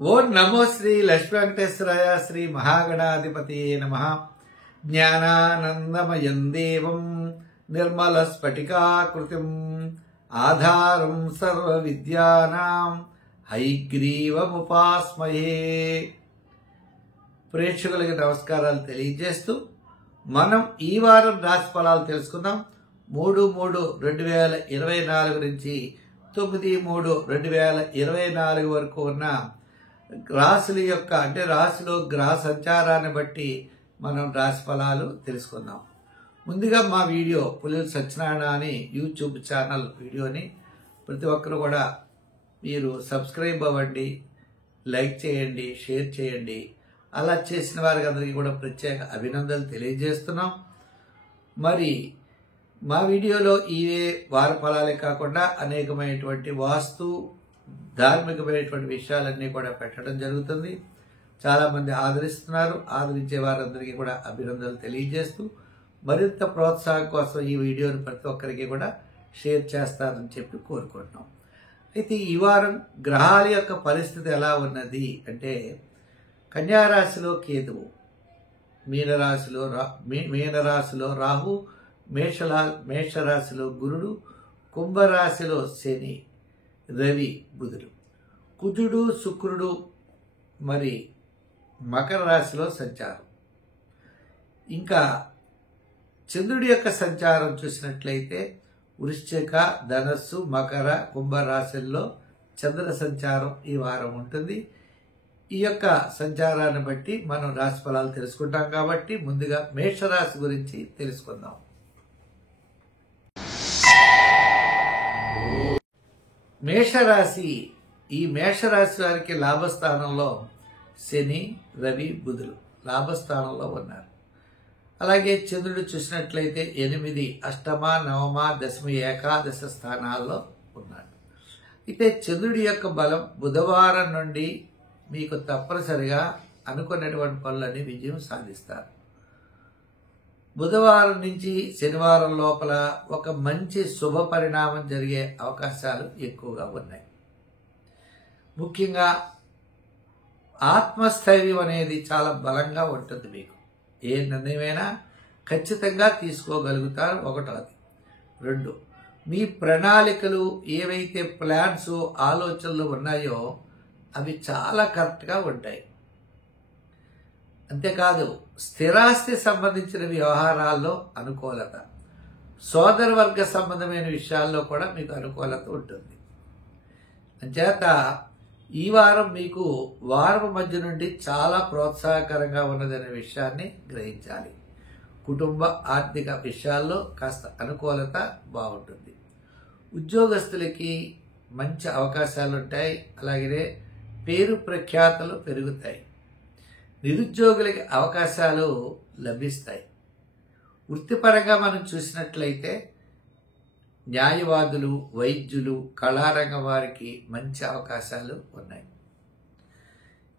ఓం నమో శ్రీ లక్ష్మీ వెంకటేశ్వరాయ శ్రీ మహాగణాధిపతియే నమః. జ్ఞానానందమయం దేవం నిర్మల స్ఫటికాకృతిం ఆధారం సర్వ విద్యానాం హయగ్రీవముపాస్మహే. ప్రేక్షకులకి నమస్కారాలు తెలియజేస్తూ మనం ఈ వారం రాశి ఫలాలు తెలుసుకుందాం. 3/3/2024 నుంచి 9/3/2024 వరకు ఉన్న రాశుల యొక్క రాశిలో గ్రహ సంచారాన్ని బట్టి మనం రాశి ఫలాలు తెలుసుకుందాం. ముందుగా మా వీడియో పులిల సత్యనారాయణ అని యూట్యూబ్ ఛానల్ వీడియోని ప్రతి ఒక్కరు కూడా మీరు సబ్స్క్రైబ్ అవ్వండి, లైక్ చేయండి, షేర్ చేయండి. అలా చేసిన వారికి అందరికీ కూడా ప్రత్యేక అభినందనలు తెలియజేస్తున్నాం. మరి మా వీడియోలో ఇవే వార ఫలాలే కాకుండా అనేకమైనటువంటి వాస్తు ధార్మికమైనటువంటి విషయాలన్నీ కూడా పెట్టడం జరుగుతుంది. చాలామంది ఆదరిస్తున్నారు. ఆదరించే వారందరికీ కూడా అభినందనలు తెలియజేస్తూ మరింత ప్రోత్సాహం కోసం ఈ వీడియోని ప్రతి ఒక్కరికి కూడా షేర్ చేస్తారని చెప్పి కోరుకుంటున్నాం. అయితే ఈ వారం గ్రహాల యొక్క పరిస్థితి ఎలా ఉన్నది అంటే, కన్యారాశిలో కేతువు, మీనరాశిలో రాహు, మేషరాశిలో గురుడు, కుంభరాశిలో శని, రవి, బుధుడు, కుజుడు, శుక్రుడు మరి మకర రాశిలో సంచారం. ఇంకా చంద్రుడి యొక్క సంచారం చూసినట్లయితే వృశ్చిక, ధనస్సు, మకర, కుంభరాశుల్లో చంద్ర సంచారం ఈ వారం ఉంటుంది. ఈ యొక్క సంచారాన్ని బట్టి మనం రాశి ఫలాలు తెలుసుకుంటాం. కాబట్టి ముందుగా మేషరాశి గురించి తెలుసుకుందాం. మేషరాశి, ఈ మేషరాశి వారికి లాభస్థానంలో శని, రవి, బుధులు లాభస్థానంలో ఉన్నారు. అలాగే చంద్రుడు చూసినట్లయితే 8, అష్టమ, నవమ, దశమ, ఏకాదశ స్థానాల్లో ఉన్నాడు. అయితే చంద్రుడి యొక్క బలం బుధవారం నుండి మీకు తప్పనిసరిగా అనుకున్నటువంటి పనులన్నీ విజయం సాధిస్తారు. బుధవారం నుంచి శనివారం లోపల ఒక మంచి శుభ పరిణామం జరిగే అవకాశాలు ఎక్కువగా ఉన్నాయి. ముఖ్యంగా ఆత్మస్థైర్యం అనేది చాలా బలంగా ఉంటుంది. మీకు ఏ నిర్ణయమైనా ఖచ్చితంగా తీసుకోగలుగుతారు. ఒకటోది. 2, మీ ప్రణాళికలు ఏవైతే ప్లాన్స్, ఆలోచనలు ఉన్నాయో అవి చాలా కరెక్ట్గా ఉంటాయి. అంతేకాదు స్థిరాస్తి సంబంధించిన వ్యవహారాల్లో అనుకూలత, సోదర వర్గ సంబంధమైన విషయాల్లో కూడా మీకు అనుకూలత ఉంటుంది. అంచేత ఈ వారం మీకు వారం మధ్య నుండి చాలా ప్రోత్సాహకరంగా ఉన్నదనే విషయాన్ని గ్రహించాలి. కుటుంబ ఆర్థిక విషయాల్లో కాస్త అనుకూలత బాగుంటుంది. ఉద్యోగస్తులకి మంచి అవకాశాలు ఉంటాయి. అలాగే పేరు ప్రఖ్యాతలు పెరుగుతాయి. నిరుద్యోగులకి అవకాశాలు లభిస్తాయి. వృత్తిపరంగా మనం చూసినట్లయితే న్యాయవాదులు, వైద్యులు, కళారంగం వారికి మంచి అవకాశాలు ఉన్నాయి.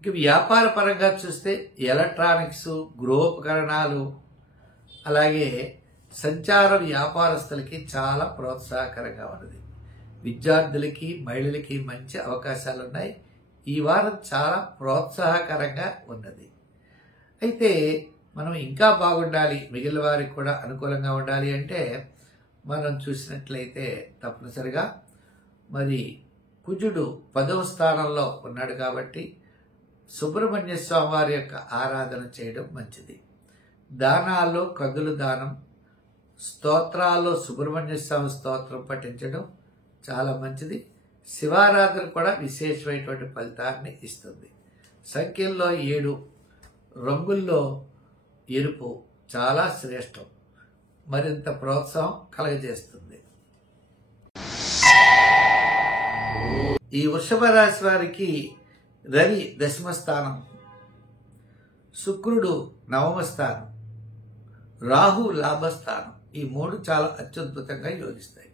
ఇక వ్యాపార పరంగా చూస్తే ఎలక్ట్రానిక్స్, గృహోపకరణాలు, అలాగే సంచార వ్యాపారస్తులకి చాలా ప్రోత్సాహకరంగా ఉన్నది. విద్యార్థులకి, మహిళలకి మంచి అవకాశాలు ఉన్నాయి. ఈ వారం చాలా ప్రోత్సాహకరంగా ఉన్నది. అయితే మనం ఇంకా బాగుండాలి, మిగిలిన వారికి కూడా అనుకూలంగా ఉండాలి అంటే మనం చూసినట్లయితే తప్పనిసరిగా మరి కుజుడు 10వ స్థానంలో ఉన్నాడు. కాబట్టి సుబ్రహ్మణ్య స్వామి వారి యొక్క ఆరాధన చేయడం మంచిది. దానాల్లో కందులు దానం, స్తోత్రాల్లో సుబ్రహ్మణ్య స్వామి స్తోత్రం పఠించడం చాలా మంచిది. శివారాధన కూడా విశేషమైనటువంటి ఫలితాన్ని ఇస్తుంది. సంఖ్యల్లో 7, రంగుల్లో ఎరుపు చాలా శ్రేష్టం, మరింత ప్రోత్సాహం కలగజేస్తుంది. ఈ వృషభ రాశి వారికి రవి దశమ స్థానం, శుక్రుడు నవమ స్థానం, రాహు లాభస్థానం. ఈ 3 చాలా అత్యద్భుతంగా యోగిస్తాయి.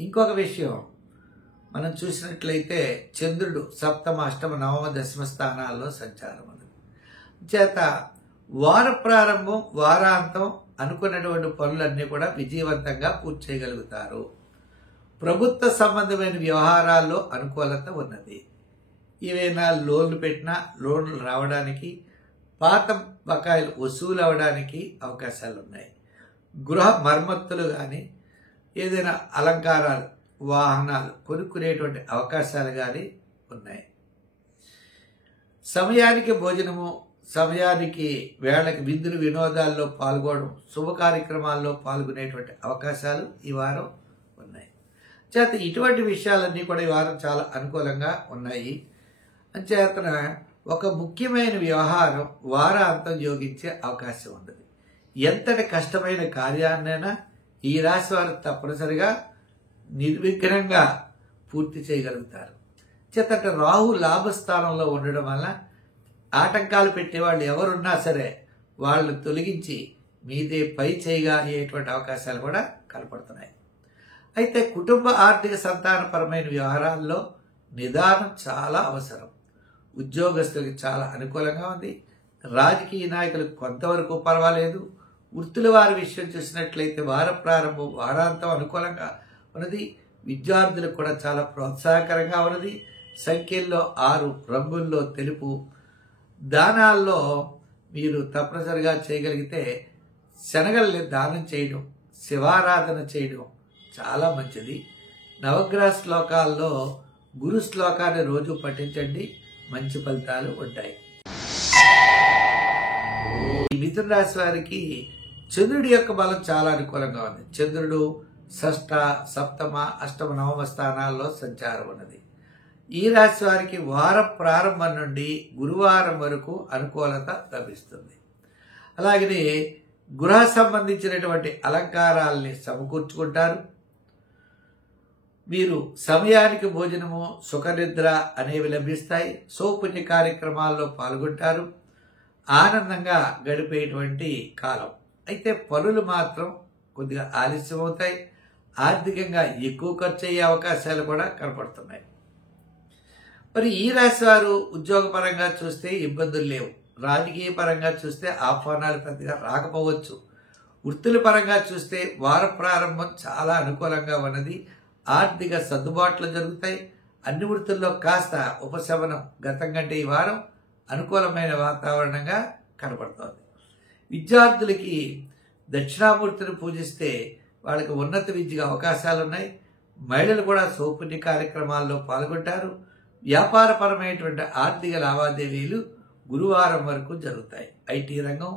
ఇంకొక విషయం మనం చూసినట్లయితే చంద్రుడు సప్తమ, అష్టమ, నవమ, దశమ స్థానాల్లో సంచారం ఉన్నది. చేత వార ప్రారంభం, వారాంతం అనుకున్నటువంటి పనులన్నీ కూడా విజయవంతంగా పూర్తి చేయగలుగుతారు. ప్రభుత్వ సంబంధమైన వ్యవహారాల్లో అనుకూలత ఉన్నది. ఏవైనా లోన్లు పెట్టినా లోన్లు రావడానికి, పాత బకాయిలు వసూలు అవ్వడానికి అవకాశాలు ఉన్నాయి. గృహ మరమ్మతులు కానీ, ఏదైనా అలంకారాలు, వాహనాలు కొనుక్కునేటువంటి అవకాశాలు కానీ ఉన్నాయి. సమయానికి భోజనము, సమయానికి వేళకి విందులు వినోదాల్లో పాల్గొనడం, శుభ కార్యక్రమాల్లో పాల్గొనేటువంటి అవకాశాలు ఈ వారం ఉన్నాయి. చేత ఇటువంటి విషయాలన్నీ కూడా ఈ వారం చాలా అనుకూలంగా ఉన్నాయి. అంచేతన ఒక ముఖ్యమైన వ్యవహారం వారాంతం యోగించే అవకాశం ఉండదు. ఎంతటి కష్టమైన కార్యాన్నైనా ఈ రాశి వారు తప్పనిసరిగా నిర్విఘ్నంగా పూర్తి చేయగలుగుతారు. చేత రాహు లాభస్థానంలో ఉండడం వల్ల ఆటంకాలు పెట్టేవాళ్ళు ఎవరున్నా సరే వాళ్ళని తొలగించి మీదే పై చేయిగా అయ్యేటువంటి అవకాశాలు కూడా కనపడుతున్నాయి. అయితే కుటుంబ ఆర్థిక సంతానపరమైన వ్యవహారాల్లో నిదానం చాలా అవసరం. ఉద్యోగస్తులకి చాలా అనుకూలంగా ఉంది. రాజకీయ నాయకులకు కొంతవరకు పర్వాలేదు. వృత్తుల వారి విషయం చూసినట్లయితే వార ప్రారంభం వారాంతం అనుకూలంగా ఉన్నది. విద్యార్థులకు కూడా చాలా ప్రోత్సాహకరంగా ఉన్నది. సంఖ్యల్లో 6, రంగుల్లో తెలుపు. దానాల్లో మీరు తప్పనిసరిగా చేయగలిగితే శనగల్ని దానం చేయడం, శివారాధన చేయడం చాలా మంచిది. నవగ్రహ శ్లోకాల్లో గురు శ్లోకాన్ని రోజు పఠించండి, మంచి ఫలితాలు ఉంటాయి. ఈ మిథున రాశి వారికి చంద్రుడి యొక్క బలం చాలా అనుకూలంగా ఉంది. చంద్రుడు షష్ఠ, సప్తమ, అష్టమ, నవమ స్థానాల్లో సంచారం ఉన్నది. ఈ రాశి వారికి వార ప్రారంభం నుండి గురువారం వరకు అనుకూలత లభిస్తుంది. అలాగనే గృహ సంబంధించినటువంటి అలంకారాల్ని సమకూర్చుకుంటారు. మీరు సమయానికి భోజనము, సుఖనిద్ర అనేవి లభిస్తాయి. సౌపుణ్య కార్యక్రమాల్లో పాల్గొంటారు. ఆనందంగా గడిపేటువంటి కాలం. అయితే పనులు మాత్రం కొద్దిగా ఆలస్యం అవుతాయి. ఆర్థికంగా ఎక్కువ ఖర్చు అయ్యే అవకాశాలు కూడా కనపడుతున్నాయి. మరి ఈ రాశి వారు ఉద్యోగపరంగా చూస్తే ఇబ్బందులు లేవు. రాజకీయ పరంగా చూస్తే ఆహ్వానాలు పెద్దగా రాకపోవచ్చు. వృత్తుల పరంగా చూస్తే వార ప్రారంభం చాలా అనుకూలంగా ఉన్నది. ఆర్థిక సర్దుబాట్లు జరుగుతాయి. అన్ని వృత్తుల్లో కాస్త ఉపశమనం గతం కంటే ఈ వారం అనుకూలమైన వాతావరణంగా కనపడుతోంది. విద్యార్థులకి దక్షిణామూర్తిని పూజిస్తే వాళ్ళకి ఉన్నత విద్యకు అవకాశాలు ఉన్నాయి. మహిళలు కూడా సౌపుణ్య కార్యక్రమాల్లో పాల్గొంటారు. వ్యాపారపరమైనటువంటి ఆర్థిక లావాదేవీలు గురువారం వరకు జరుగుతాయి. ఐటీ రంగం,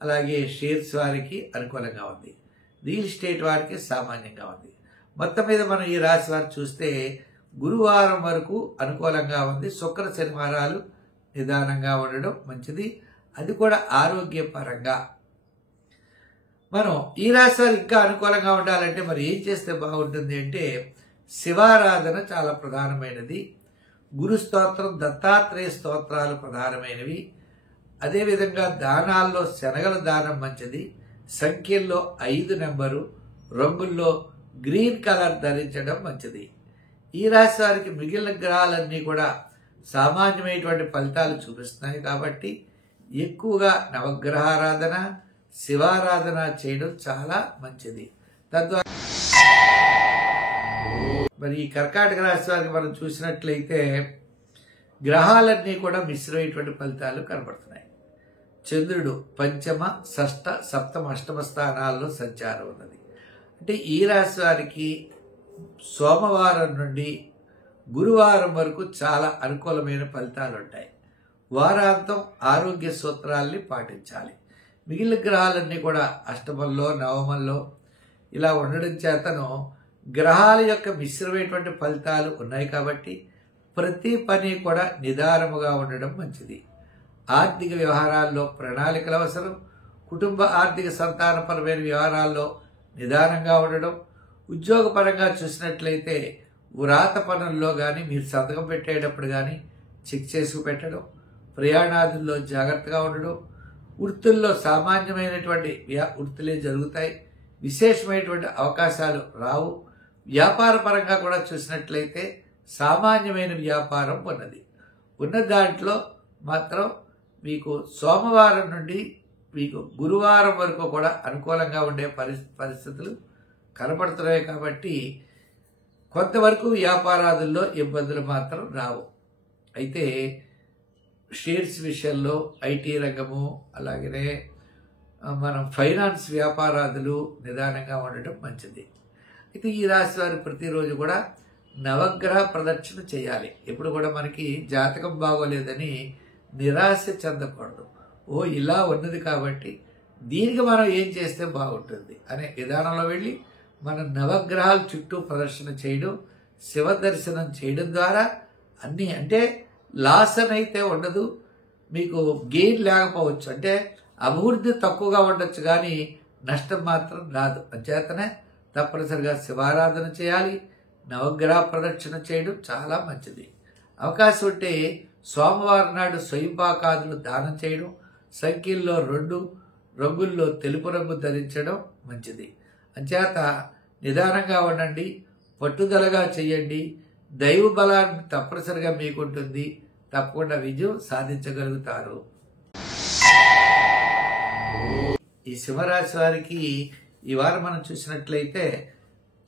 అలాగే షేర్స్ వారికి అనుకూలంగా ఉంది. రియల్ ఎస్టేట్ వారికి సామాన్యంగా ఉంది. మొత్తం మీద మనం ఈ రాశి వారు చూస్తే గురువారం వరకు అనుకూలంగా ఉంది. శుక్ర శనివారాలు నిదానంగా ఉండడం మంచిది. అది కూడా ఆరోగ్యపరంగా. మనం ఈ రాశి వారు ఇంకా అనుకూలంగా ఉండాలంటే మరి ఏం చేస్తే బాగుంటుంది అంటే శివారాధన చాలా ప్రధానమైనది. గురు స్తోత్రం, దత్తాత్రేయ స్తోత్రాలు ప్రధానమైనవి. అదేవిధంగా దానాల్లో శనగల దానం మంచిది. సంఖ్యల్లో 5 నెంబరు, రంగుల్లో గ్రీన్ కలర్ ధరించడం మంచిది. ఈ రాశి వారికి మిగిలిన గ్రహాలన్నీ కూడా సామాన్యమైనటువంటి ఫలితాలు చూపిస్తున్నాయి కాబట్టి ఎక్కువగా నవగ్రహారాధన, శివారాధన చేయడం చాలా మంచిది. తద్వారా మరి ఈ కర్కాటక రాశి వారికి మనం చూసినట్లయితే గ్రహాలన్నీ కూడా మిశ్రమైనటువంటి ఫలితాలు కనబడుతున్నాయి. చంద్రుడు పంచమ, షష్ఠ, సప్తమ, అష్టమ స్థానాల్లో సంచారం ఉన్నది. అంటే ఈ రాశి వారికి సోమవారం నుండి గురువారం వరకు చాలా అనుకూలమైన ఫలితాలు ఉంటాయి. వారాంతం ఆరోగ్య సూత్రాల్ని పాటించాలి. మిగిలిన గ్రహాలన్నీ కూడా అష్టమంలో, నవమంలో ఇలా ఉండడం చేతను గ్రహాల యొక్క మిశ్రమైనటువంటి ఫలితాలు ఉన్నాయి కాబట్టి ప్రతి పని కూడా నిదానముగా ఉండడం మంచిది. ఆర్థిక వ్యవహారాల్లో ప్రణాళికలు అవసరం. కుటుంబ ఆర్థిక సంతానపరమైన వ్యవహారాల్లో నిదానంగా ఉండడం. ఉద్యోగపరంగా చూసినట్లయితే వ్రాత పనుల్లో కానీ మీరు సంతకం పెట్టేటప్పుడు కానీ చెక్ చేసుకు పెట్టడం. ప్రయాణాదుల్లో జాగ్రత్తగా ఉండడం. వృత్తుల్లో సామాన్యమైనటువంటి వృత్తులే జరుగుతాయి. విశేషమైనటువంటి అవకాశాలు రావు. వ్యాపార పరంగా కూడా చూసినట్లయితే సామాన్యమైన వ్యాపారం ఉన్నది. ఉన్న దాంట్లో మాత్రం మీకు సోమవారం నుండి మీకు గురువారం వరకు కూడా అనుకూలంగా ఉండే పరిస్థితులు కనపడుతున్నాయి కాబట్టి కొంతవరకు వ్యాపారాదుల్లో ఇబ్బందులు మాత్రం రావు. అయితే షేర్స్ విషయంలో ఐటీ రంగము, అలాగనే మనం ఫైనాన్స్ వ్యాపారాదులు నిదానంగా ఉండటం మంచిది. అయితే ఈ రాశి వారు ప్రతిరోజు కూడా నవగ్రహ ప్రదక్షిణ చేయాలి. ఎప్పుడు కూడా మనకి జాతకం బాగోలేదని నిరాశ చెందకూడదు. ఇలా ఉన్నది కాబట్టి దీనికి మనం ఏం చేస్తే బాగుంటుంది అనే విధానంలో వెళ్ళి మనం నవగ్రహాల చుట్టూ ప్రదర్శన చేయడం, శివ దర్శనం చేయడం ద్వారా అన్నీ అంటే లాస్ అని అయితే ఉండదు, మీకు గెయిన్ లేకపోవచ్చు, అంటే అభివృద్ధి తక్కువగా ఉండొచ్చు కానీ నష్టం మాత్రం రాదు. అంచేతనే తప్పనిసరిగా శివారాధన చేయాలి, నవగ్రహ ప్రదక్షిణ చేయడం చాలా మంచిది. అవకాశం ఉంటే సోమవారం నాడు స్వయంపాకాదులు దానం చేయడం, సంఖ్యల్లో 2 రంగుల్లో తెలుపు రంగు ధరించడం మంచిది. అంచేత నిదానంగా ఉండండి, పట్టుదలగా చేయండి, దైవ బలాన్ని తప్పనిసరిగా మీకుంటుంది, తప్పకుండా విజయం సాధించగలుగుతారు. ఈ సింహరాశి వారికి ఈ వారం మనం చూసినట్లయితే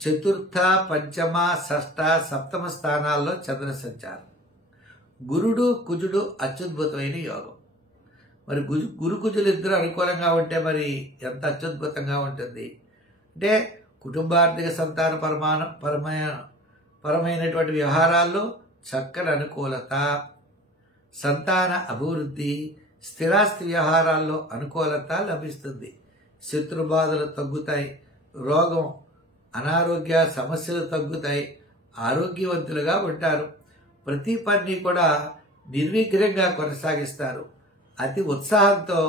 చతుర్థ, పంచమ, షష్ఠ, సప్తమ స్థానాల్లో చంద్ర సంచారం. గురుడు కుజుడు అత్యద్భుతమైన యోగం. మరి గురు కుజులు ఇద్దరు అనుకూలంగా ఉంటే మరి ఎంత అత్యద్భుతంగా ఉంటుంది అంటే కుటుంబార్థిక సంతాన పరమైనటువంటి వ్యవహారాల్లో చక్కని అనుకూలత, సంతాన అభివృద్ధి, స్థిరాస్తి వ్యవహారాల్లో అనుకూలత లభిస్తుంది. శత్రుబాధలు తగ్గుతాయి, రోగం అనారోగ్య సమస్యలు తగ్గుతాయి, ఆరోగ్యవంతులుగా ఉంటారు. ప్రతి పని కూడా నిర్విఘ్నంగా కొనసాగిస్తారు, అతి ఉత్సాహంతో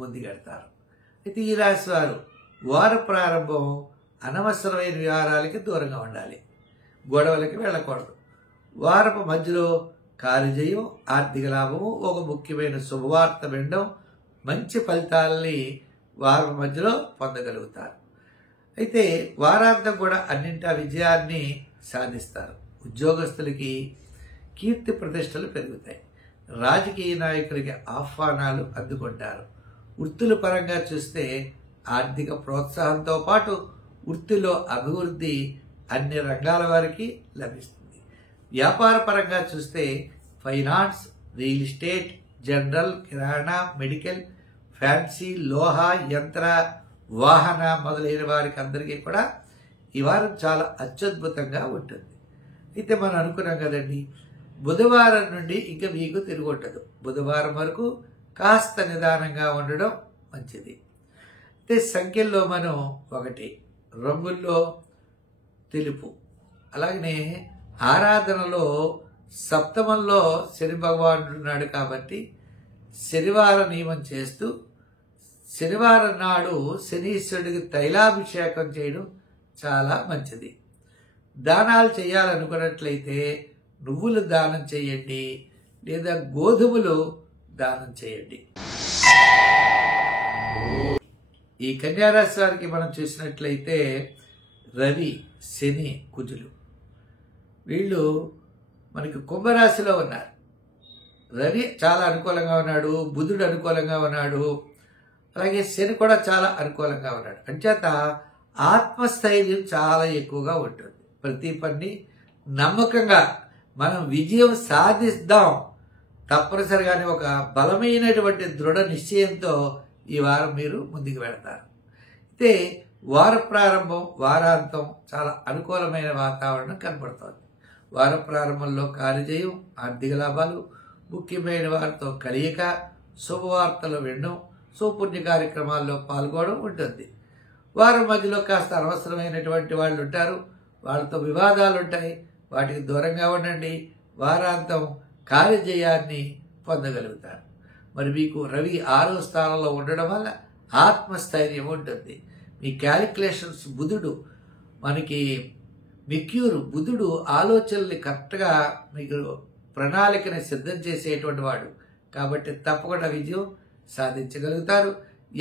ముందుకెడతారు. అయితే ఈ రాశి వారు వార ప్రారంభం అనవసరమైన వ్యవహారాలకి దూరంగా ఉండాలి, గొడవలకి వెళ్ళకూడదు. వారపు మధ్యలో కార్యజయం, ఆర్థిక లాభము, ఒక ముఖ్యమైన శుభవార్త వినడం, మంచి ఫలితాలని వారం మధ్యలో పొందగలుగుతారు. అయితే వారాంతం కూడా అన్నింటా విజయాన్ని సాధిస్తారు. ఉద్యోగస్తులకి కీర్తి ప్రతిష్టలు పెరుగుతాయి. రాజకీయ నాయకులకి ఆహ్వానాలు అందుకుంటారు. వృత్తుల పరంగా చూస్తే ఆర్థిక ప్రోత్సాహంతో పాటు వృత్తిలో అభివృద్ధి అన్ని రంగాల వారికి లభిస్తుంది. వ్యాపార పరంగా చూస్తే ఫైనాన్స్, రియల్ ఎస్టేట్, జనరల్, కిరాణా, మెడికల్, ఫ్యాన్సీ, లోహ, యంత్ర, వాహన మొదలైన వారికి అందరికీ కూడా ఈ వారం చాలా అత్యద్భుతంగా ఉంటుంది. అయితే మనం అనుకున్నాం కదండి, బుధవారం నుండి ఇంకా మీకు తిరుగుంటదు. బుధవారం వరకు కాస్త నిదానంగా ఉండడం మంచిది. అయితే సంఖ్యల్లో మనం 1, రంగుల్లో తెలుపు, అలాగనే ఆరాధనలో సప్తమంలో శని భగవానుడు ఉన్నాడు కాబట్టి శనివారం నియమం చేస్తూ శనివారం నాడు శనీశ్వరుడికి తైలాభిషేకం చేయడం చాలా మంచిది. దానాలు చేయాలనుకున్నట్లయితే నువ్వులు దానం చేయండి, లేదా గోధుమలు దానం చేయండి. ఈ కన్యారాశి వారికి మనం చూసినట్లయితే రవి, శని, కుజులు వీళ్ళు మనకి కుంభరాశిలో ఉన్నారు. రవి చాలా అనుకూలంగా ఉన్నాడు, బుధుడు అనుకూలంగా ఉన్నాడు, అలాగే శని కూడా చాలా అనుకూలంగా ఉన్నాడు. అంచేత ఆత్మస్థైర్యం చాలా ఎక్కువగా ఉంటుంది. ప్రతి పని నమ్మకంగా మనం విజయం సాధిద్దాం తప్పనిసరిగానే ఒక బలమైనటువంటి దృఢ నిశ్చయంతో ఈ వారం మీరు ముందుకు వెళతారు. అయితే వార ప్రారంభం, వారాంతం చాలా అనుకూలమైన వాతావరణం కనబడుతోంది. వార ప్రారంభంలో కార్యజయం, ఆర్థిక లాభాలు, ముఖ్యమైన వారితో కలయిక, శుభవార్తలు వినడం, సుపుణ్య కార్యక్రమాల్లో పాల్గొనడం ఉంటుంది. వారం మధ్యలో కాస్త అనవసరమైనటువంటి వాళ్ళు ఉంటారు, వాళ్ళతో వివాదాలు ఉంటాయి, వాటికి దూరంగా ఉండండి. వారాంతం కార్యజయాన్ని పొందగలుగుతారు. మరి మీకు రవి 6వ స్థానంలో ఉండడం వల్ల ఆత్మస్థైర్యం ఉంటుంది. మీ క్యాలిక్యులేషన్స్, బుధుడు మనకి మెర్క్యూరీ, బుధుడు ఆలోచనల్ని కరెక్ట్గా మీకు ప్రణాళికని సిద్ధం చేసేటువంటి వాడు కాబట్టి తప్పకుండా విజయం సాధించగలుగుతారు.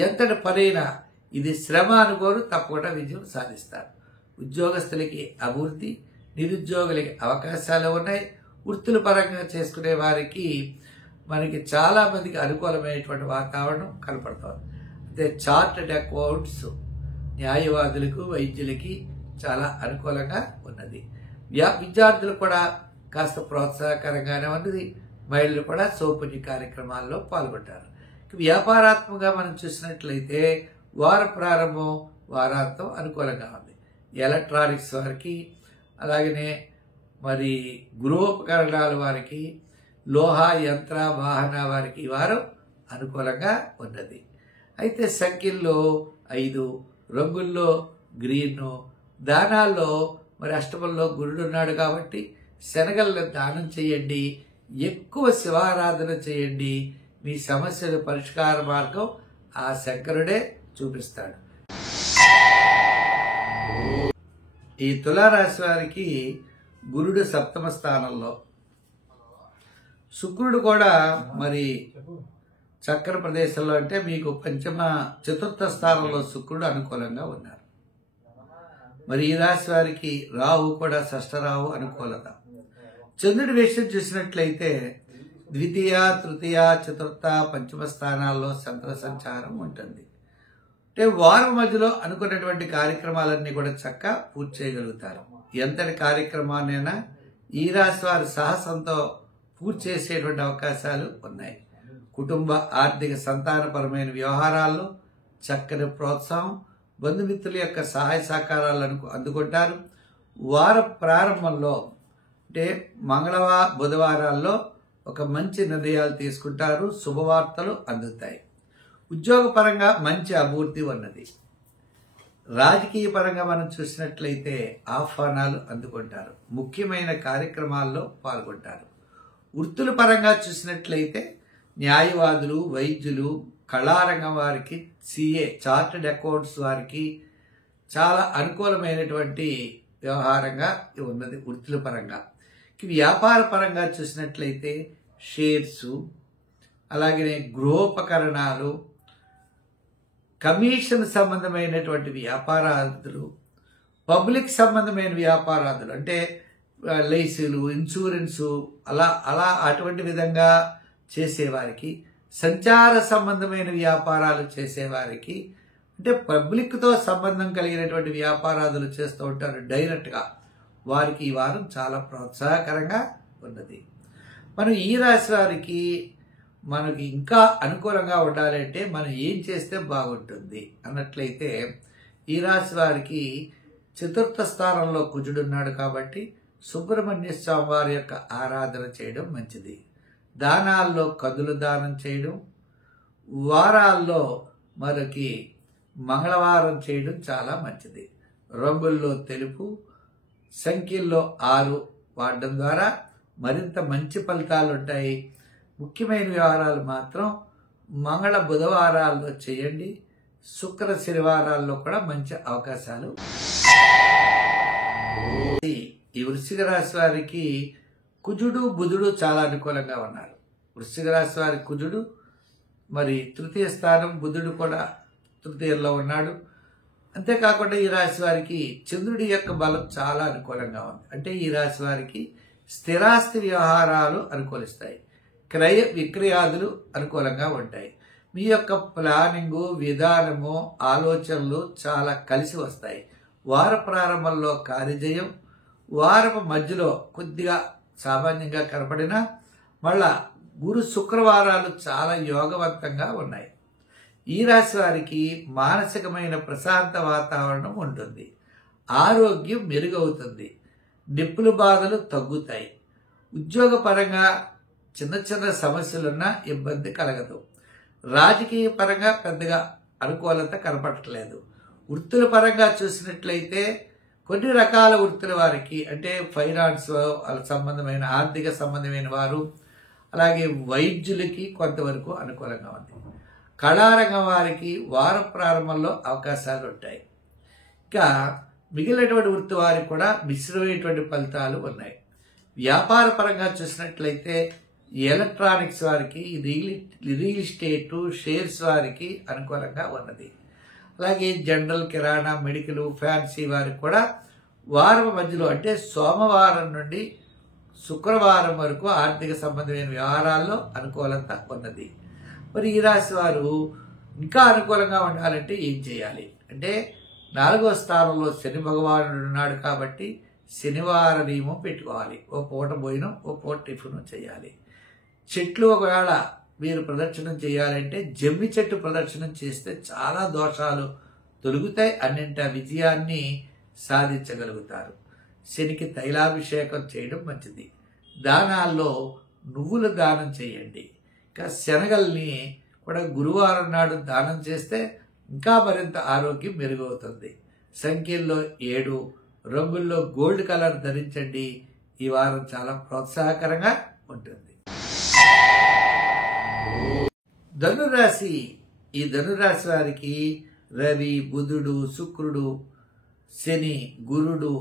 ఎంతటి పనైనా ఇది శ్రమ అనుకోరు, తప్పకుండా విజయం సాధిస్తారు. ఉద్యోగస్తులకి అభివృద్ధి, నిరుద్యోగులకి అవకాశాలు ఉన్నాయి. వృత్తుల పరంగా చేసుకునే వారికి మనకి చాలా మందికి అనుకూలమైనటువంటి వాతావరణం కనపడుతుంది. అంటే చార్టెడ్ అకౌంట్స్, న్యాయవాదులకు, వైద్యులకి చాలా అనుకూలంగా ఉన్నది. విద్యార్థులు కూడా కాస్త ప్రోత్సాహకరంగానే ఉన్నది. మహిళలు కూడా సౌపర్య కార్యక్రమాల్లో పాల్గొంటారు. వ్యాపారాత్మకంగా మనం చూసినట్లయితే వార ప్రారంభం వారాంతం అనుకూలంగా ఉంది. ఎలక్ట్రానిక్స్ వారికి, అలాగనే మరి గృహోపకరణాల వారికి, లోహ యంత్ర వాహన వారికి ఈ వారం అనుకూలంగా ఉన్నది. అయితే సంఖ్యల్లో 5, రంగుల్లో గ్రీన్, దానాల్లో మరి అష్టమంలో గురుడు ఉన్నాడు కాబట్టి శనగలను దానం చేయండి, ఎక్కువ శివారాధన చేయండి. మీ సమస్యల పరిష్కార మార్గం ఆ శంకరుడే చూపిస్తాడు. ఈ తులారాశి వారికి గురుడు సప్తమ స్థానంలో, శుక్రుడు కూడా మరి చక్కని ప్రదేశంలో అంటే మీకు చతుర్థ స్థానంలో శుక్రుడు అనుకూలంగా ఉన్నారు. మరి ఈ రాశి వారికి రాహు కూడా షష్ఠరాహు అనుకూలత. చంద్రుడి విషయం చూసినట్లయితే ద్వితీయ, తృతీయ, చతుర్థ, పంచమ స్థానాల్లో చంద్ర సంచారం ఉంటుంది. అంటే వారం మధ్యలో అనుకున్నటువంటి కార్యక్రమాలన్నీ కూడా చక్కగా పూర్తి చేయగలుగుతారు. ఎంతటి కార్యక్రమాన్నైనా ఈ రాశి వారి సాహసంతో పూర్తి చేసేటువంటి అవకాశాలు ఉన్నాయి. కుటుంబ, ఆర్థిక, సంతానపరమైన వ్యవహారాల్లో చక్కని ప్రోత్సాహం, బంధుమిత్రుల యొక్క సహాయ సహకారాలను అందుకుంటారు. వార ప్రారంభంలో అంటే బుధవారాల్లో ఒక మంచి నిర్ణయాలు తీసుకుంటారు, శుభవార్తలు అందుతాయి. ఉద్యోగపరంగా మంచి అభివృద్ధి ఉన్నది. రాజకీయ పరంగా మనం చూసినట్లయితే ఆహ్వానాలు అందుకుంటారు, ముఖ్యమైన కార్యక్రమాల్లో పాల్గొంటారు. వృత్తుల పరంగా చూసినట్లయితే న్యాయవాదులు, వైద్యులు, కళారంగం వారికి, సిఏ, చార్టెడ్ అకౌంట్స్ వారికి చాలా అనుకూలమైనటువంటి వ్యవహారంగా ఉన్నది. వృత్తుల పరంగా వ్యాపార పరంగా చూసినట్లయితే షేర్సు, అలాగే గృహోపకరణాలు, కమిషన్ సంబంధమైనటువంటి వ్యాపారాదులు, పబ్లిక్ సంబంధమైన వ్యాపారాదులు అంటే లైసీలు, ఇన్సూరెన్సు, అలా అటువంటి విధంగా చేసేవారికి, సంచార సంబంధమైన వ్యాపారాలు చేసేవారికి, అంటే పబ్లిక్తో సంబంధం కలిగినటువంటి వ్యాపారాదులు చేస్తూ ఉంటారు డైరెక్ట్గా, వారికి ఈ వారం చాలా ప్రోత్సాహకరంగా ఉన్నది. మనం ఈ రాశి వారికి మనకి ఇంకా అనుకూలంగా ఉండాలంటే మనం ఏం చేస్తే బాగుంటుంది అన్నట్లయితే ఈ రాశి వారికి చతుర్థ స్థానంలో కుజుడున్నాడు కాబట్టి సుబ్రహ్మణ్య స్వామి వారి యొక్క ఆరాధన చేయడం మంచిది. దానాల్లో కందులు దానం చేయడం, వారాల్లో మనకి మంగళవారం చేయడం చాలా మంచిది. రంగుల్లో తెలుపు, సంఖ్యల్లో 6 వాడడం ద్వారా మరింత మంచి ఫలితాలు ఉంటాయి. ముఖ్యమైన వ్యవహారాలు మాత్రం బుధవారాల్లో చేయండి. శుక్ర, శనివారాల్లో కూడా మంచి అవకాశాలు. ఈ వృశ్చిక రాశి వారికి కుజుడు, బుధుడు చాలా అనుకూలంగా ఉన్నారు. వృశ్చిక రాశి వారి కుజుడు మరి తృతీయ స్థానం, బుధుడు కూడా తృతీయంలో ఉన్నాడు. అంతేకాకుండా ఈ రాశి వారికి చంద్రుడి యొక్క బలం చాలా అనుకూలంగా ఉంది. అంటే ఈ రాశి వారికి స్థిరాస్తి వ్యవహారాలు అనుకూలిస్తాయి, క్రయ విక్రయాదులు అనుకూలంగా ఉంటాయి. మీ యొక్క ప్లానింగు, విధానము, ఆలోచనలు చాలా కలిసి వస్తాయి. వార ప్రారంభంలో కార్యజయం, వారపు మధ్యలో కొద్దిగా సామాన్యంగా కనపడినా మళ్ళా గురు, శుక్రవారాలు చాలా యోగవంతంగా ఉన్నాయి. ఈ రాశి వారికి మానసికమైన ప్రశాంత వాతావరణం ఉంటుంది. ఆరోగ్యం మెరుగవుతుంది, నొప్పుల బాధలు తగ్గుతాయి. ఉద్యోగపరంగా చిన్న చిన్న సమస్యలున్నా ఇబ్బంది కలగదు. రాజకీయ పరంగా పెద్దగా అనుకూలత కనపడట్లేదు. వృత్తుల పరంగా చూసినట్లయితే కొన్ని రకాల వృత్తుల వారికి అంటే ఫైనాన్స్ సంబంధమైన, ఆర్థిక సంబంధమైన వారు, అలాగే వైద్యులకి కొంతవరకు అనుకూలంగా ఉంది. కళారంగం వారికి వారం ప్రారంభంలో అవకాశాలు ఉంటాయి. ఇంకా మిగిలినటువంటి వృత్తి వారికి కూడా మిశ్రమైనటువంటి ఫలితాలు ఉన్నాయి. వ్యాపార పరంగా చూసినట్లయితే ఎలక్ట్రానిక్స్ వారికి, రియల్ ఎస్టేటు, షేర్స్ వారికి అనుకూలంగా ఉన్నది. అలాగే జనరల్, కిరాణా, మెడికల్, ఫ్యాన్సీ వారికి కూడా వారం మధ్యలో అంటే సోమవారం నుండి శుక్రవారం వరకు ఆర్థిక సంబంధమైన వ్యవహారాల్లో అనుకూలత ఉన్నది. మరి ఈ రాశి వారు ఇంకా అనుకూలంగా ఉండాలంటే ఏం చేయాలి అంటే 4వ స్థానంలో శని భగవానుడు ఉన్నాడు కాబట్టి శనివార నియమం పెట్టుకోవాలి. ఓ పూట భోజనం, ఓ పూట టిఫిన్ చేయాలి. చెట్లు ఒకవేళ మీరు ప్రదక్షిణం చేయాలంటే జమ్మి చెట్టు ప్రదక్షిణం చేస్తే చాలా దోషాలు తొలుగుతాయి, అన్నింటి విజయాన్ని సాధించగలుగుతారు. శనికి తైలాభిషేకం చేయడం మంచిది. దానాల్లో నువ్వుల దానం చేయండి. ఇంకా శనగల్ని కూడా గురువారం నాడు దానం చేస్తే ఇంకా మరింత ఆరోగ్యం మెరుగవుతుంది. సంఖ్యల్లో 7, రంగుల్లో గోల్డ్ కలర్ ధరించండి. ఈ వారం చాలా ప్రోత్సాహకరంగా ఉంటుంది. ధనురాశి. ఈ ధనురాశి వారికి రవి, బుధుడు, శుక్రుడు, శని, గురుడు,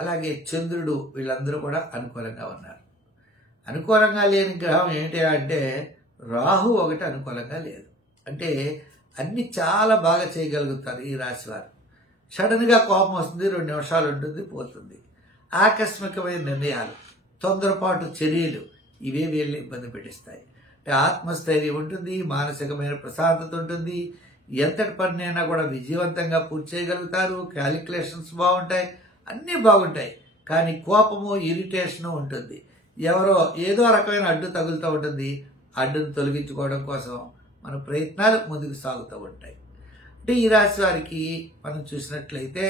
అలాగే చంద్రుడు వీళ్ళందరూ కూడా అనుకూలంగా ఉన్నారు. అనుకూలంగా లేని గ్రహం ఏంటి అంటే రాహు ఒకటి అనుకూలంగా లేదు. అంటే అన్ని చాలా బాగా చేయగలుగుతారు ఈ రాశి వారు. సడన్గా కోపం వస్తుంది, 2 నిమిషాలు ఉంటుంది, పోతుంది. ఆకస్మికమైన నిర్ణయాలు, తొందరపాటు చర్యలు ఇవే వీళ్ళని ఇబ్బంది పెట్టిస్తాయి. అంటే ఆత్మస్థైర్యం ఉంటుంది, మానసికమైన ప్రశాంతత ఉంటుంది, ఎంతటి పనినైనా కూడా విజయవంతంగా పూర్తి చేయగలుగుతారు. క్యాలిక్యులేషన్స్ బాగుంటాయి, అన్నీ బాగుంటాయి. కానీ కోపము, ఇరిటేషను ఉంటుంది. ఎవరో ఏదో రకమైన అడ్డు తగులుతూ ఉంటుంది. అడ్డును తొలగించుకోవడం కోసం మన ప్రయత్నాలు ముందుకు సాగుతూ ఉంటాయి. అంటే ఈ రాశి వారికి మనం చూసినట్లయితే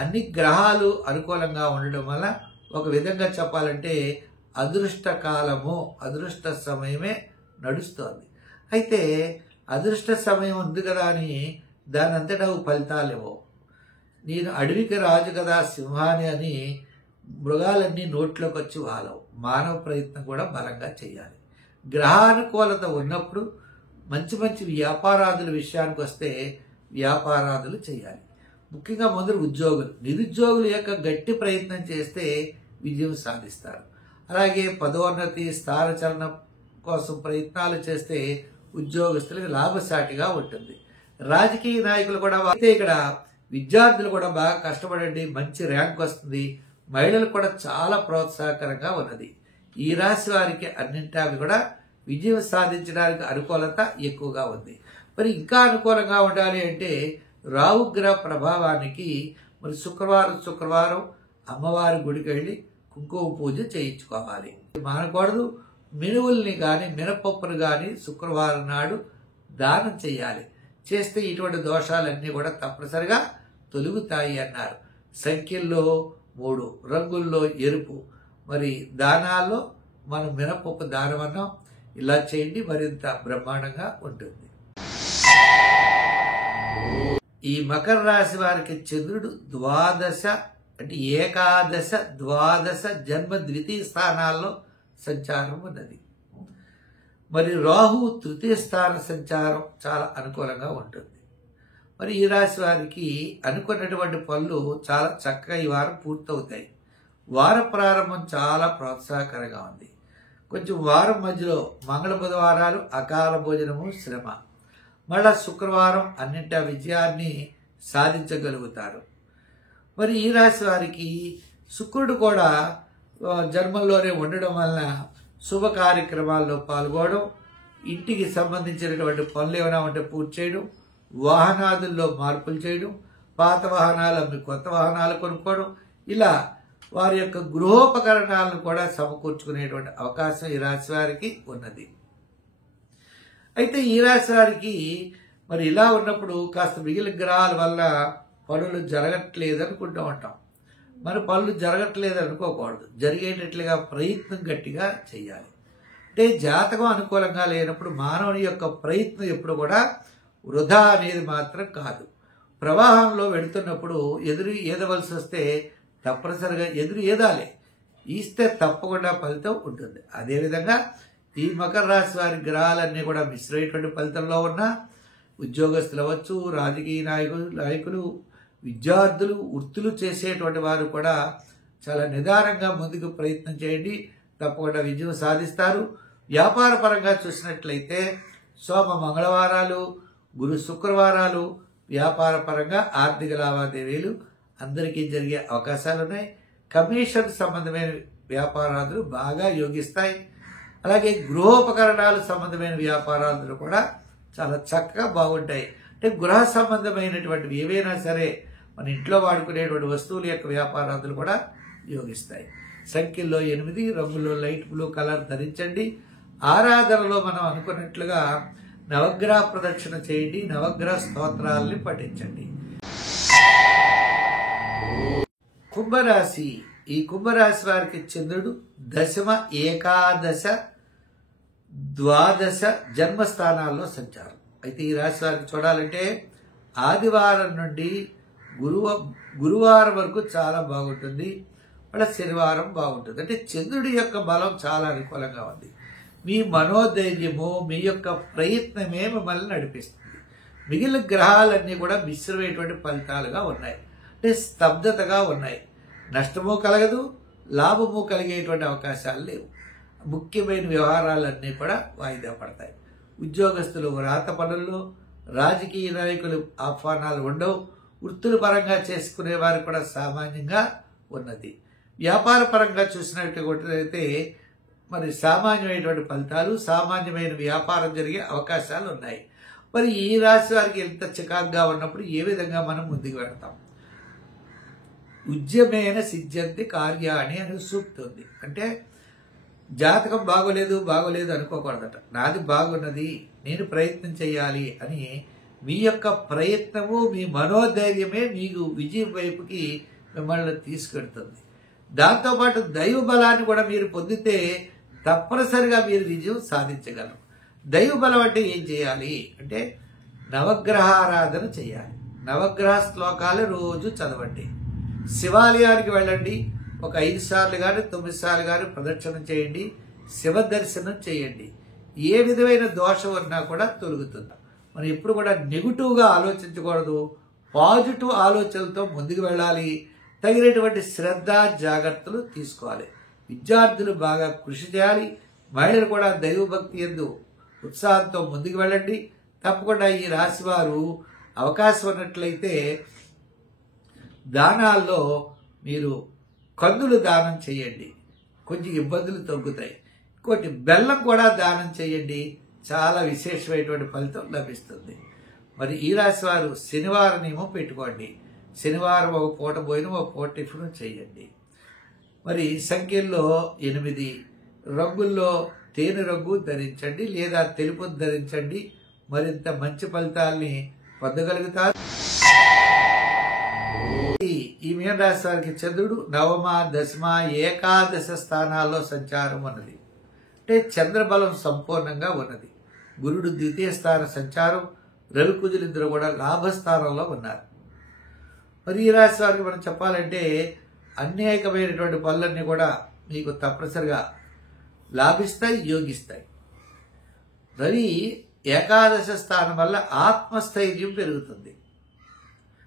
అన్ని గ్రహాలు అనుకూలంగా ఉండడం వల్ల ఒక విధంగా చెప్పాలంటే అదృష్ట కాలము, అదృష్ట సమయమే నడుస్తోంది. అయితే అదృష్ట సమయం ఉంది కదా అని దాని అంతటా ఫలితాలు ఇవ్వవు. నేను అడవికి రాజు కదా సింహాని అని మృగాలన్నీ నోట్లోకి వచ్చి వాలవు. మానవ ప్రయత్నం కూడా బలంగా చేయాలి. గ్రహానుకూలత ఉన్నప్పుడు మంచి మంచి వ్యాపారాదుల విషయానికి వస్తే వ్యాపారాదులు చేయాలి. ముఖ్యంగా మొదలు ఉద్యోగులు, నిరుద్యోగుల యొక్క గట్టి ప్రయత్నం చేస్తే విజయం సాధిస్తారు. అలాగే పదోన్నతి, స్థానచలనం కోసం ప్రయత్నాలు చేస్తే ఉద్యోగస్తులకు లాభసాటిగా ఉంటుంది. రాజకీయ నాయకులు కూడా అయితే ఇక్కడ విద్యార్థులు కూడా బాగా కష్టపడండి, మంచి ర్యాంక్ వస్తుంది. మహిళలు కూడా చాలా ప్రోత్సాహకరంగా ఉన్నది. ఈ రాశి వారికి అన్నింటా కూడా విజయం సాధించడానికి అనుకూలత ఎక్కువగా ఉంది. మరి ఇంకా అనుకూలంగా ఉండాలి అంటే రాహుగ్రహ ప్రభావానికి మరి శుక్రవారం అమ్మవారి గుడికి వెళ్ళి కుంకుమ పూజ చేయించుకోవాలి. మానకూడదు. మినువుల్ని కానీ మినపప్పును కానీ శుక్రవారం నాడు దానం చేయాలి. చేస్తే ఇటువంటి దోషాలన్నీ కూడా తప్పనిసరిగా తొలుగుతాయి అన్నారు. సంఖ్యల్లో 3, రంగుల్లో ఎరుపు. మరి దానాల్లో మనం మినపప్పు దానం అన్నాం. ఇలా చేయండి, మరింత బ్రహ్మాండంగా ఉంటుంది. ఈ మకర రాశి వారికి చంద్రుడు ఏకాదశ, ద్వాదశ జన్మ ద్వితీయ స్థానాల్లో సంచారం ఉన్నది. మరి రాహు తృతీయ స్థాన సంచారం చాలా అనుకూలంగా ఉంటుంది. మరి ఈ రాశి వారికి అనుకున్నటువంటి పనులు చాలా చక్కగా ఈ వారం పూర్తవుతాయి. వార ప్రారంభం చాలా ప్రోత్సాహకరంగా ఉంది. కొంచెం వారం మధ్యలో మంగళ బుధవారాలు అకాల భోజనము, శ్రమ. మళ్ళా శుక్రవారం అన్నింటి విజయాన్ని సాధించగలుగుతారు. మరి ఈ రాశి వారికి శుక్రుడు కూడా జన్మంలోనే ఉండడం వలన శుభ కార్యక్రమాల్లో పాల్గొనడం, ఇంటికి సంబంధించినటువంటి పనులు ఏమైనా ఉంటే పూర్తి చేయడం, వాహనాదుల్లో మార్పులు చేయడం, పాత వాహనాలు అమ్మి కొత్త వాహనాలు కొనుక్కోవడం, ఇలా వారి యొక్క గృహోపకరణాలను కూడా సమకూర్చుకునేటువంటి అవకాశం ఈ రాశి వారికి ఉన్నది. అయితే ఈ రాశి వారికి మరి ఇలా ఉన్నప్పుడు కాస్త మిగిలిన గ్రహాల వల్ల పనులు జరగట్లేదు అనుకుంటూ ఉంటాం. మన పనులు జరగట్లేదు అనుకోకూడదు. జరిగేటట్లుగా ప్రయత్నం గట్టిగా చేయాలి. అంటే జాతకం అనుకూలంగా లేనప్పుడు మానవుని యొక్క ప్రయత్నం ఎప్పుడు కూడా వృధా అనేది మాత్రం కాదు. ప్రవాహంలో వెళుతున్నప్పుడు ఎదురు ఈదవలసి వస్తే తప్పనిసరిగా ఎదురు ఈదాలి. ఈస్తే తప్పకుండా ఫలితం ఉంటుంది. అదేవిధంగా ఈ మకర రాశి వారి గ్రహాలన్నీ కూడా మిశ్రమైనటువంటి ఫలితంలో ఉన్న ఉద్యోగస్తులు అవ్వచ్చు, రాజకీయ నాయకులు, విద్యార్థులు, వృత్తులు చేసేటువంటి వారు కూడా చాలా నిదానంగా ముందుకు ప్రయత్నం చేయండి, తప్పకుండా విజయం సాధిస్తారు. వ్యాపార పరంగా చూసినట్లయితే సోమ మంగళవారాలు, గురు శుక్రవారాలు వ్యాపార పరంగా ఆర్థిక లావాదేవీలు అందరికీ జరిగే అవకాశాలు ఉన్నాయి. కమిషన్ సంబంధమైన వ్యాపారాలు బాగా యోగిస్తాయి. అలాగే గృహోపకరణాలు సంబంధమైన వ్యాపారాలు కూడా చాలా చక్కగా బాగుంటాయి. అంటే గృహ సంబంధమైనటువంటివి ఏవైనా సరే మన ఇంట్లో వాడుకునేటువంటి వస్తువుల యొక్క వ్యాపారాలు కూడా యోగిస్తాయి. సంఖ్యల్లో 8, రంగుల్లో లైట్ బ్లూ కలర్ ధరించండి. ఆరాధనలో మనం అనుకున్నట్లుగా నవగ్రహ ప్రదక్షిణ చేయండి, నవగ్రహ స్తోత్రాలని పఠించండి. కుంభరాశి. ఈ కుంభరాశి వారికి చంద్రుడు దశమ, ఏకాదశ, ద్వాదశ జన్మస్థానాల్లో సంచారం. అయితే ఈ రాశి వారికి చూడాలంటే ఆదివారం నుండి గురువారం వరకు చాలా బాగుంటుంది, మళ్ళీ శనివారం బాగుంటుంది. అంటే చంద్రుడి యొక్క బలం చాలా అనుకూలంగా ఉంది. మీ మనోధైర్యము, మీ యొక్క ప్రయత్నమే మిమ్మల్ని నడిపిస్తుంది. మిగిలిన గ్రహాలన్నీ కూడా మిశ్రమైనటువంటి ఫలితాలుగా ఉన్నాయి, అంటే స్తబ్దతగా ఉన్నాయి. నష్టము కలగదు, లాభము కలిగేటువంటి అవకాశాలు లేవు. ముఖ్యమైన వ్యవహారాలన్నీ కూడా వాయిదా పడతాయి. ఉద్యోగస్తులు వ్రాత పనుల్లో, రాజకీయ నాయకులు ఆహ్వానాలు ఉండవు. వృత్తుల పరంగా చేసుకునే వారికి కూడా సామాన్యంగా ఉన్నది. వ్యాపార పరంగా చూసినట్లయితే మరి సామాన్యమైనటువంటి ఫలితాలు, సామాన్యమైన వ్యాపారం జరిగే అవకాశాలు ఉన్నాయి. మరి ఈ రాశి వారికి ఎంత చికాకుగా ఉన్నప్పుడు ఏ విధంగా మనం ముందుకు వెళతాం? ఉద్యమేన సిద్ధ్యంతి కార్యాణి అని సూక్తి ఉంది. అంటే జాతకం బాగోలేదు అనుకోకూడదట. నాది బాగున్నది, నేను ప్రయత్నం చేయాలి అని మీ యొక్క ప్రయత్నము, మీ మనోధైర్యమే మీకు విజయం వైపుకి మిమ్మల్ని తీసుకెడుతుంది. దాంతోపాటు దైవ బలాన్ని కూడా మీరు పొందితే తప్పనిసరిగా మీరు విజయం సాధించగలరు. దైవ బలం అంటే ఏం చేయాలి అంటే నవగ్రహారాధన చేయాలి. నవగ్రహ శ్లోకాలు రోజు చదవండి. శివాలయానికి వెళ్ళండి. ఒక 5 సార్లు కానీ 9 సార్లు కానీ ప్రదక్షిణం చేయండి. శివ దర్శనం చేయండి. ఏ విధమైన దోషం ఉన్నా కూడా తొలగుతుంది. మనం ఎప్పుడు కూడా నెగిటివ్గా ఆలోచించకూడదు, పాజిటివ్ ఆలోచనలతో ముందుకు వెళ్ళాలి. తగినటువంటి శ్రద్ధ, జాగ్రత్తలు తీసుకోవాలి. విద్యార్థులు బాగా కృషి చేయాలి. మహిళలు కూడా దైవభక్తి యందు ఉత్సాహంతో ముందుకు వెళ్ళండి. తప్పకుండా ఈ రాశి వారు అవకాశం ఉన్నట్లయితే దానాల్లో మీరు కందులు దానం చేయండి, కొంచెం ఇబ్బందులు తగ్గుతాయి. ఇంకోటి బెల్లం కూడా దానం చేయండి, చాలా విశేషమైనటువంటి ఫలితం లభిస్తుంది. మరి ఈ రాశి వారు శనివారం నియమం పెట్టుకోండి. శనివారం ఒక పూట భోజనం, ఒక పూట టిఫిన్ చేయండి. మరి సంఖ్యల్లో 8, రంగుల్లో తేనె రంగు ధరించండి లేదా తెలుపు ధరించండి. మరింత మంచి ఫలితాల్ని పొందగలుగుతారు. ఈ మీన రాశి వారికి చంద్రుడు నవమ, దశమ, ఏకాదశ స్థానాల్లో సంచారం ఉన్నది. అంటే చంద్రబలం సంపూర్ణంగా ఉన్నది. గురుడు ద్వితీయ స్థాన సంచారం, రవి కుజులు ఇద్దరు కూడా లాభస్థానంలో ఉన్నారు. మరి ఈ రాశి వారికి మనం చెప్పాలంటే అనేకమైనటువంటి పనులన్నీ కూడా మీకు తప్పనిసరిగా లాభిస్తాయి, యోగిస్తాయి. రవి ఏకాదశ స్థానం వల్ల ఆత్మస్థైర్యం పెరుగుతుంది.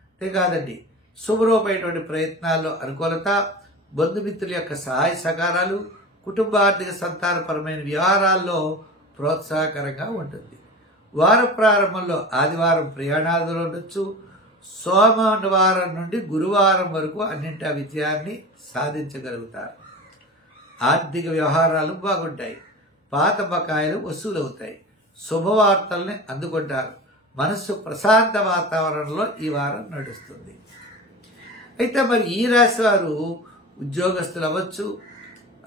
అంతేకాదండి, శుభరూపమైనటువంటి ప్రయత్నాల్లో అనుకూలత, బంధుమిత్రుల యొక్క సహాయ సహకారాలు, కుటుంబ ఆర్థిక సంతానపరమైన వ్యవహారాల్లో ప్రోత్సాహకరంగా ఉంటుంది. వార ప్రారంభంలో ఆదివారం ప్రయాణాలలో ఉండొచ్చు. సోమవారం నుండి గురువారం వరకు అన్నింటి విజయాన్ని సాధించగలుగుతారు. ఆర్థిక వ్యవహారాలు బాగుంటాయి. పాత బకాయిలు వసూలవుతాయి. శుభవార్తల్ని అందుకుంటారు. మనస్సు ప్రశాంత వాతావరణంలో ఈ వారం నడుస్తుంది. అయితే మరి ఈ రాశి వారు ఉద్యోగస్తులు అవ్వచ్చు,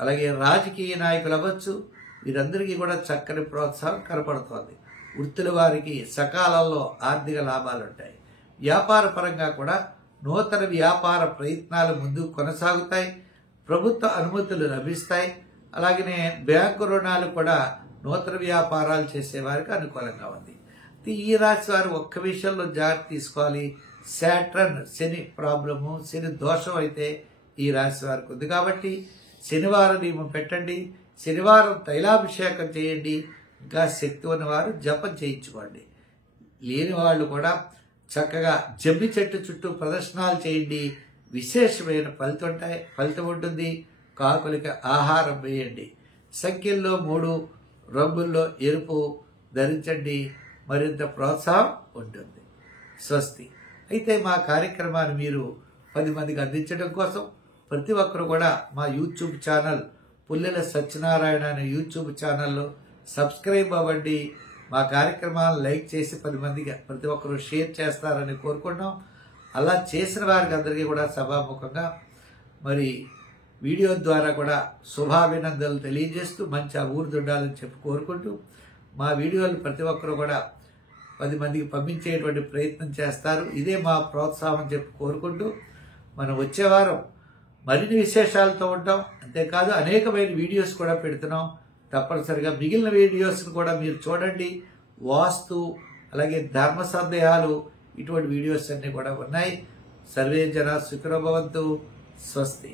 అలాగే రాజకీయ నాయకులు అవ్వచ్చు, వీరందరికీ కూడా చక్కని ప్రోత్సాహం కనపడుతోంది. వృత్తుల వారికి సకాలంలో ఆర్థిక లాభాలు ఉంటాయి. వ్యాపార పరంగా కూడా నూతన వ్యాపార ప్రయత్నాలు ముందుకు కొనసాగుతాయి. ప్రభుత్వ అనుమతులు లభిస్తాయి. అలాగనే బ్యాంకు రుణాలు కూడా నూతన వ్యాపారాలు చేసేవారికి అనుకూలంగా ఉంది. ఈ రాశి వారు ఒక్క విషయంలో జాగ్రత్త తీసుకోవాలి. శాట్రన్ శని ప్రాబ్లము, శని దోషం అయితే ఈ రాశి వారికి ఉంది. కాబట్టి శనివారం నియమం పెట్టండి. శనివారం తైలాభిషేకం చేయండి. ఇంకా శక్తి ఉన్నవారు జపం చేయించుకోండి. లేని వాళ్ళు కూడా చక్కగా జమ్మి చెట్టు చుట్టూ ప్రదర్శనలు చేయండి. విశేషమైన ఫలితం ఉంటుంది. కాకులకి ఆహారం వేయండి. సంఖ్యల్లో 3, రంగుల్లో ఎరుపు ధరించండి. మరింత ప్రోత్సాహం ఉంటుంది. స్వస్తి. అయితే మా కార్యక్రమాన్ని మీరు 10 మందికి అందించడం కోసం ప్రతి ఒక్కరు కూడా మా యూట్యూబ్ ఛానల్ పుల్లెల సత్యనారాయణ అనే యూట్యూబ్ ఛానల్లో సబ్స్క్రైబ్ అవ్వండి. మా కార్యక్రమాలను లైక్ చేసి 10 మందికి ప్రతి ఒక్కరూ షేర్ చేస్తారని కోరుకుంటున్నాం. అలా చేసిన వారికి అందరికీ కూడా సభాముఖంగా మరి వీడియో ద్వారా కూడా శుభాభినందనలు తెలియజేస్తూ మంచి అభివృద్ధి ఉండాలని చెప్పి కోరుకుంటూ మా వీడియోలు ప్రతి ఒక్కరు కూడా 10 మందికి పంపించేటువంటి ప్రయత్నం చేస్తారు. ఇదే మా ప్రోత్సాహం చెప్పి కోరుకుంటూ మనం వచ్చే వారం మరిన్ని విశేషాలతో ఉంటాం. అంతేకాదు అనేకమైన వీడియోస్ కూడా పెడుతున్నాం. తప్పనిసరిగా మిగిలిన వీడియోస్ను కూడా మీరు చూడండి. వాస్తు అలాగే ధర్మ సందేహాలు ఇటువంటి వీడియోస్ అన్నీ కూడా ఉన్నాయి. సర్వే జన సుఖినో భవంతు. స్వస్తి.